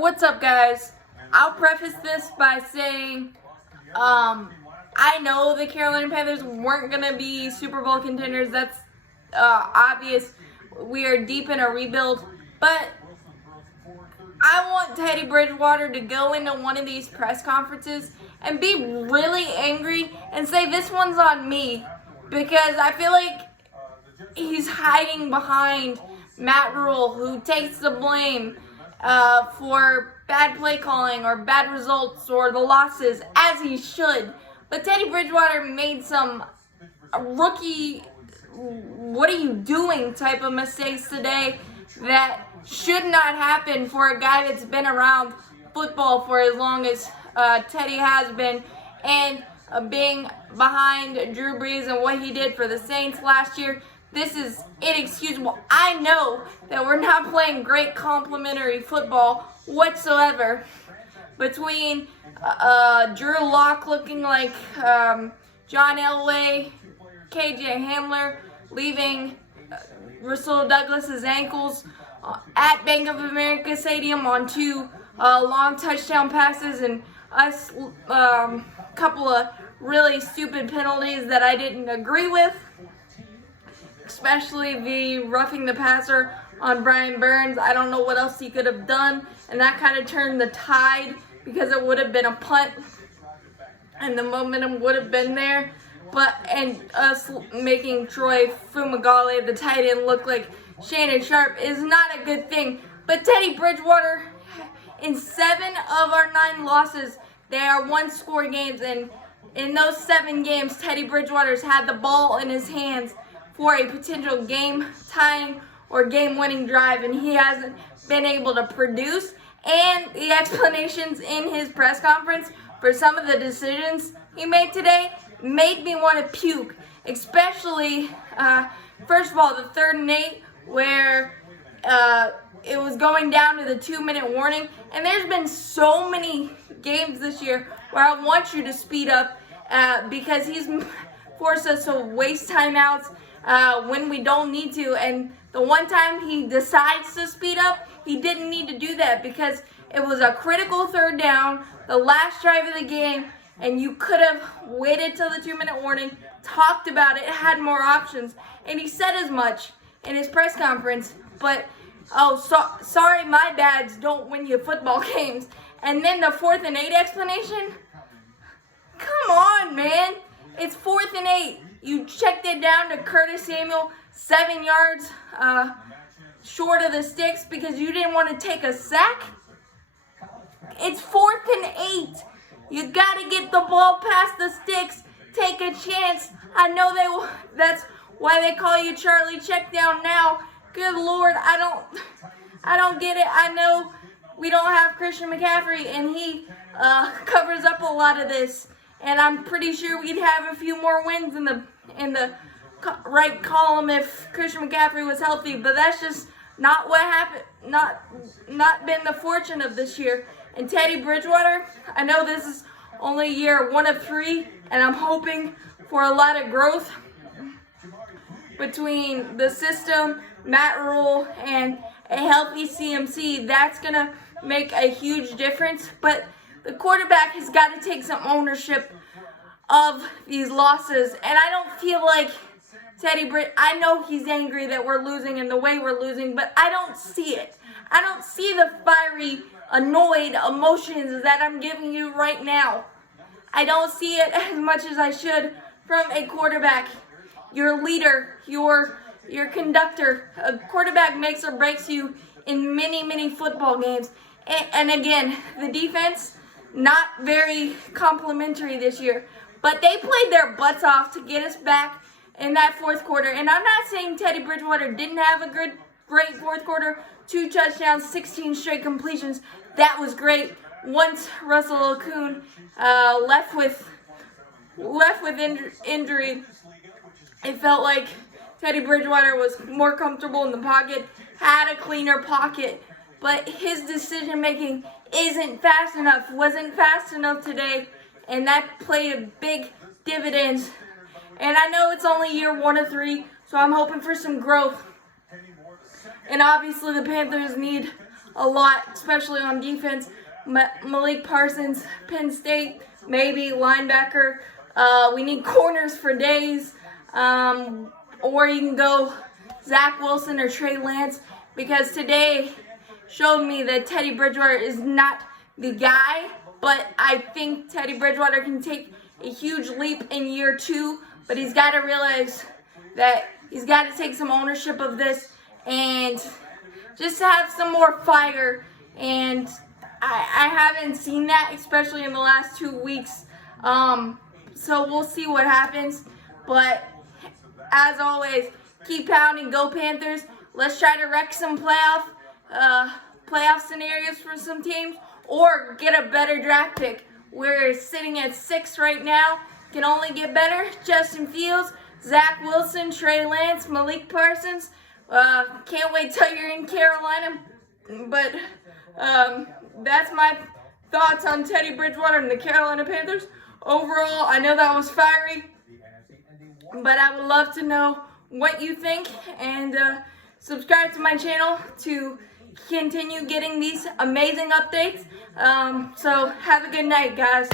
What's up, guys? I'll preface this by saying, I know the Carolina Panthers weren't going to be Super Bowl contenders. That's obvious. We are deep in a rebuild. But I want Teddy Bridgewater to go into one of these press conferences and be really angry and say, this one's on me. Because I feel like he's hiding behind Matt Rule, who takes the blame for bad play calling or bad results or the losses, as he should. But Teddy Bridgewater made some rookie, what are you doing type of mistakes today that should not happen for a guy that's been around football for as long as Teddy has been, and being behind Drew Brees and what he did for the Saints last year. This is inexcusable. I know that we're not playing great complementary football whatsoever between Drew Lock looking like John Elway, KJ Hamler leaving Russell Douglas's ankles at Bank of America Stadium on two long touchdown passes, and us couple of really stupid penalties that I didn't agree with, especially the roughing the passer on Brian Burns. I don't know what else he could have done, and that kind of turned the tide because it would have been a punt and the momentum would have been there. And us making Troy Fumagalli, the tight end, look like Shannon Sharp is not a good thing. But Teddy Bridgewater, in 7 of our 9 losses, they are one-score games, and in those 7 games, Teddy Bridgewater's had the ball in his hands for a potential game-tying or game-winning drive, and he hasn't been able to produce. And the explanations in his press conference for some of the decisions he made today made me want to puke, especially, first of all, the 3rd and 8, where it was going down to the 2-minute warning. And there's been so many games this year where I want you to speed up because he's forced us to waste timeouts when we don't need to. And the one time he decides to speed up, he didn't need to do that because it was a critical 3rd down, the last drive of the game, and you could have waited till the 2-minute warning, talked about it, had more options. And he said as much in his press conference, but sorry, my dads don't win you football games. And then the 4th and 8 explanation? Come on, man. It's 4th and 8. You checked it down to Curtis Samuel, 7 yards short of the sticks because you didn't want to take a sack? It's 4th and 8. You got to get the ball past the sticks. Take a chance. I know that's why they call you Charlie Check Down now. Good Lord, I don't get it. I know we don't have Christian McCaffrey, and he covers up a lot of this. And I'm pretty sure we'd have a few more wins in the right column if Christian McCaffrey was healthy. But that's just not what happened. Not been the fortune of this year. And Teddy Bridgewater, I know this is only year 1 of 3, and I'm hoping for a lot of growth between the system, Matt Rule, and a healthy CMC. That's going to make a huge difference. But the quarterback has got to take some ownership of these losses. And I don't feel like I know he's angry that we're losing and the way we're losing, but I don't see it. I don't see the fiery, annoyed emotions that I'm giving you right now. I don't see it as much as I should from a quarterback. Your leader, your conductor. A quarterback makes or breaks you in many, many football games. And again, the defense, not very complimentary this year. But they played their butts off to get us back in that 4th quarter. And I'm not saying Teddy Bridgewater didn't have a great 4th quarter. 2 touchdowns, 16 straight completions. That was great. Once Russell Okung left with injury, it felt like Teddy Bridgewater was more comfortable in the pocket, had a cleaner pocket, but his decision-making wasn't fast enough today, and that played a big dividends. And I know it's only year 1 of 3, so I'm hoping for some growth. And obviously the Panthers need a lot, especially on defense. Malik Parsons, Penn State, maybe linebacker. We need corners for days. Or you can go Zach Wilson or Trey Lance, because today showed me that Teddy Bridgewater is not the guy, but I think Teddy Bridgewater can take a huge leap in year 2, but he's got to realize that he's got to take some ownership of this and just have some more fire, and I haven't seen that, especially in the last 2 weeks, so we'll see what happens, but as always, keep pounding, go Panthers. Let's try to wreck some playoff scenarios for some teams, or get a better draft pick. We're sitting at 6 right now, can only get better. Justin Fields, Zach Wilson, Trey Lance, Malik Parsons. Can't wait till you're in Carolina. But that's my thoughts on Teddy Bridgewater and the Carolina Panthers. Overall, I know that was fiery, but I would love to know what you think, and subscribe to my channel to continue getting these amazing updates. So have a good night, guys.